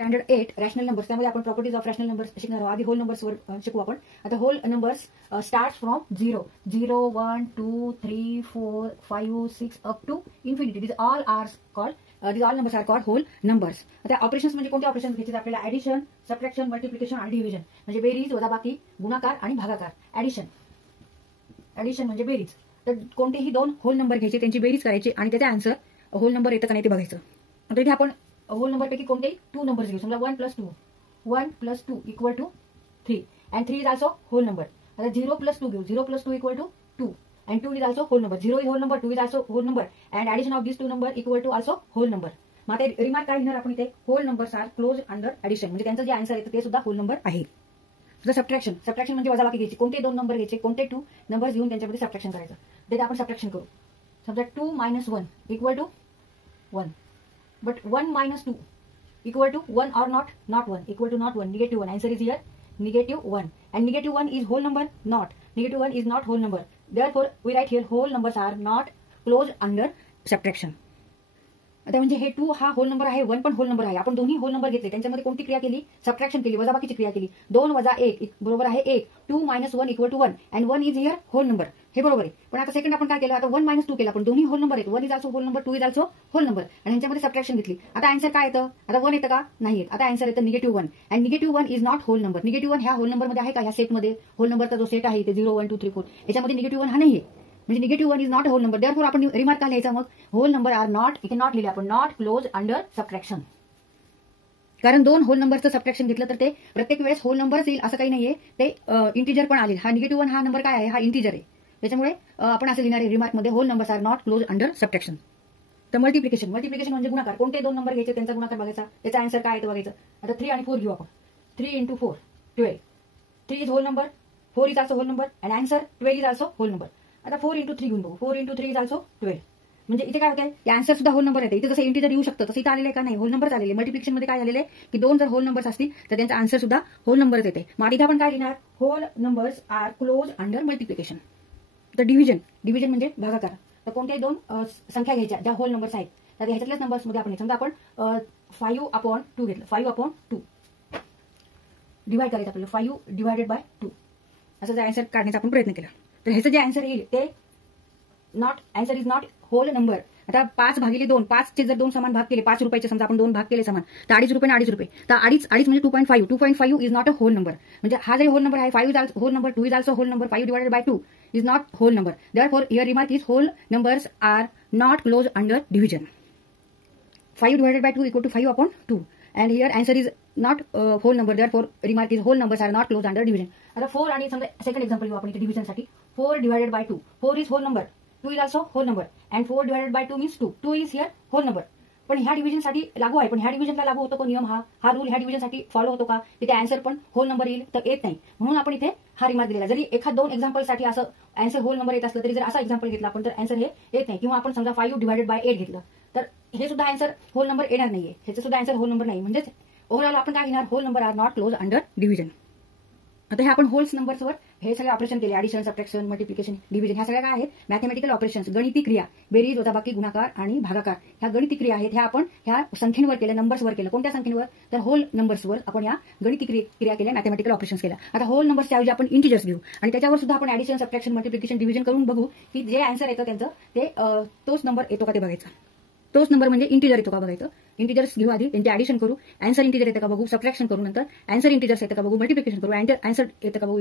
Standard 8 rational numbers, त्यामध्ये आपण properties of rational numbers शिकणार आहोत. आधी होल नंबर्सवर शिकू आपण. आता whole numbers start from 0, 1, 2, 3, 4, 5, 6 up to infinity. These all numbers are called whole numbers. आता ऑपरेशन्स म्हणजे कोणते ऑपरेशन घ्यायचे आपल्याला? ऍडिशन, सबट्रॅक्शन, मल्टिप्लिकेशन आणि डिव्हिजन. म्हणजे बेरीज, वजाबाकी, गुणाकार आणि भागाकार. ऍडिशन म्हणजे बेरीज. तर कोणतेही दोन होल नंबर घ्यायचे, त्यांची बेरीज करायची आणि त्याचा आन्सर होल नंबर येतं का नाही ते बघायचं. आता इथे आपण होल नंबर पैकी कोणतेही 2 नंबर्स घेऊ. समजा 1 + 2 equal to 3 and 3 is also whole number. आता 0 + 2 घेऊ. 0 + 2 equal to 2 and 2 is also whole number. 0 is whole number, 2 is also whole number and addition of these two number equal to also whole number. मग आता remark काय लिहिणार आपण इथे? Whole numbers are closed under addition. म्हणजे त्यांचं जे answer येतं ते सुद्धा होल नंबर आहे. सबट्रॅक्शन म्हणजे वजाबाकी घ्यायची. कोणते 2 नंबर घ्यायचे, कोणते 2 नंबर्स घेऊन त्यांच्यामध्ये सबट्रॅक्शन करायचं. ते आपण सबट्रॅक्शन करू. समजा 2 - 1 equal to 1. But 1 - 2 equal to 1 or not 1 equal to not 1, -1. Answer is here -1 and -1 is whole number, not -1 is not whole number. Therefore we write here whole numbers are not closed under subtraction. आता म्हणजे हे 2 हा hole number आहे, 1 पण hole number आहे. आपण दोन्ही hole number घेतले, त्यांच्यामध्ये कोणती क्रिया केली? सबट्रॅक्शन केली, वजाबाकीची क्रिया केली. 2 - 1 बरोबर आहे 1. 2 - 1 equal to 1 and 1 is here whole number. हे बरोबर आहे. पण आता सेकंड आपण काय केलं? आता 1 - 2 केलं आपण. दोन्ही होल नंबर आहेत. 1 is also whole number, 2 is also whole number आणि यांच्यामध्ये सबट्रॅक्शन घेतली. आता आन्सर काय येतं? आता 1 येतं का? नाही येत. आता आन्सर येतं -1 and -1 is not whole number. -1 ह्या होल नंबरमध्ये आहे का? ह्या सेटमध्ये होल नंबरचा जो सेट आहे ते 0, 1, 2, 3, 4 याच्यामध्ये -1 हा नाहीये. म्हणजे -1 is not whole number. Therefore आपण रिमार्क का लिहायचा? मग होल नंबर आर नॉट, इथे नॉट लिहिले आपण, नॉट क्लोज अंडर सबट्रॅक्शन. कारण 2 होल नंबरचं सबट्रॅक्शन घेतलं तर ते प्रत्येक वेळेस होल नंबरच येईल असं काही नाहीये. ते इंटिजर पण आले. हा -1 हा नंबर काय आहे? हा इंटिजर आहे. त्याच्यामुळे आपण असं लिहिणार आहे रिमार्कमध्ये whole numbers are not closed under subtraction. तर मल्टिप्लिकेशन म्हणजे गुणाकार. कोणते 2 नंबर घ्यायचे, त्यांचा गुणाकार बघायचा, त्याचा आन्सर काय येतं बघायचं. आता 3 आणि 4 घेऊ आपण. 3 × 4 12. 3 is whole number, 4 is also whole number and answer 12 is also whole number. आता 4 × 3 घेऊन बघू. 4 × 3 इज ऑल्सो 12. म्हणजे इथे काय होतंय? या आन्सर सुद्धा होल नंबर येते. इथे जसं इंटिजर येऊ शकतं तसं इथे आलेलं आहे का? नाही, होल नंबर आलेले. मल्टिप्लिकेशन मध्ये काय झालेलं आहे की 2 जर होल नंबर्स असतील तर त्यांचा आन्सर सुद्धा होल नंबरच येते. मग इथे आपण काय लिहिणार? Whole numbers are closed under multiplication. तर डिव्हिजन म्हणजे भागाकार. तर कोणत्याही 2 संख्या घ्यायच्या ज्या होल नंबर्स आहेत, तर ह्याच्यातल्याच नंबर्समध्ये आपण समजा आपण 5/2 घेतलं. 5/2 डिवाइड करायचं आपल्याला. 5 / 2 असं जर आन्सर काढण्याचा आपण प्रयत्न केला तर ह्याचं जे आन्सर येईल ते answer is not whole number. आता 5/2, 5 चे जर 2 समान भाग केले, 5 रुपयाचे समजा आपण 2 भाग केले समान, तर 2.5 रुपये आणि 2.5 रुपये. तर 2.5 म्हणजे 2.5 is not a whole number. म्हणजे हा जरी होल नंबर आहे, 5 is whole number, 2 is also whole number, 5 / 2 is not whole number. Therefore here remark is whole numbers are not closed under division. 5 / 2 equal to 5/2 and here answer is not whole number. Therefore remark is whole numbers are not closed under division. आता 4 आणि समजा second example घेऊ आपण इथे division साठी. 4 / 2. 4 is whole number, 2 is also whole number and 4 / 2 means 2. 2 is here whole number. पण ह्या division साठी लागू आहे, पण ह्या डिव्हिजनला लागू होतो का नियम? हा रूल ह्या डिव्हिजन साठी फॉलो होतो का? तिथे आन्सर पण होल नंबर येईल तर येत नाही. म्हणून आपण इथे हा रिमार्क दिलेला. जरी एखाद 2 एक्झाम्पल साठी असं आन्सर होल नंबर येत असलं तरी जर असा एक्झाम्पल घेतला आपण तर आन्सर हे येत नाही. किंवा आपण समजा 5 / 8 घेतलं तर हे सुद्धा आन्सर होल नंबर येणार नाहीये. ह्याचं सुद्धा आन्सर होल नंबर नाही. म्हणजे ओव्हरऑल आपण काय घेणार? Whole number are not closed under division. आता हे आपण होल्स नंबर्सवर हे सगळे ऑपरेशन केले. ऍडिशन, सबट्रॅक्शन, मल्टिप्लिकेशन, डिव्हिजन ह्या सगळ्या काय आहेत? मॅथमॅटिकल ऑपरेशन्स, गणिती क्रिया. बेरीज, वजाबाकी, गुणाकार आणि भागाकार ह्या गणिती क्रिया आहेत. ह्या आपण ह्या संख्येवर केल्या, नंबर्सवर केलं. कोणत्या संख्येवर? तर होल नंबर्सवर आपण या गणिती क्रिया केल्या, मॅथमॅटिकल ऑपरेशन्स केल्या. आता होल नंबर्सच्या ऐवजी आपण इंटिजर्स घेऊ आणि त्याच्यावर सुद्धा आपण ऍडिशन, सबट्रॅक्शन, मल्टिप्लिकेशन, डिव्हिजन करून बघू की जे आन्सर येतं त्यांचं ते तोच नंबर येतो का ते बघायचं. तोच नंबर म्हणजे इंटिजर येतो का बघायचं. इंटिजर्स घेऊ आधी, त्यांचे ऍडिशन करू, आन्सर इंटिजर येतं का बघू, सबट्रॅक्शन करू, नंतर आन्सर इंटिजर्स येतं का बघू, मल्टिप्लिकेशन करू, आन्सर येतं का बघू.